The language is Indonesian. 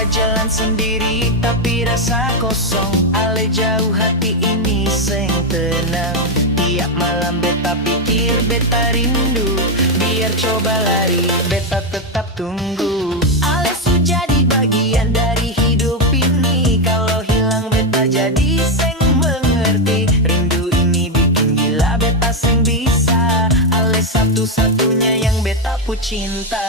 beta jalan sendiri tapi rasa kosong. Ale jauh hati ini seng tenang. Tiap malam beta pikir, beta rindu. Biar coba lari, beta tetap tunggu. Ale su jadi bagian dari hidup ini. Kalau hilang beta jadi seng mengerti. Rindu ini bikin gila, beta seng bisa. Ale satu-satunya yang beta pu cinta.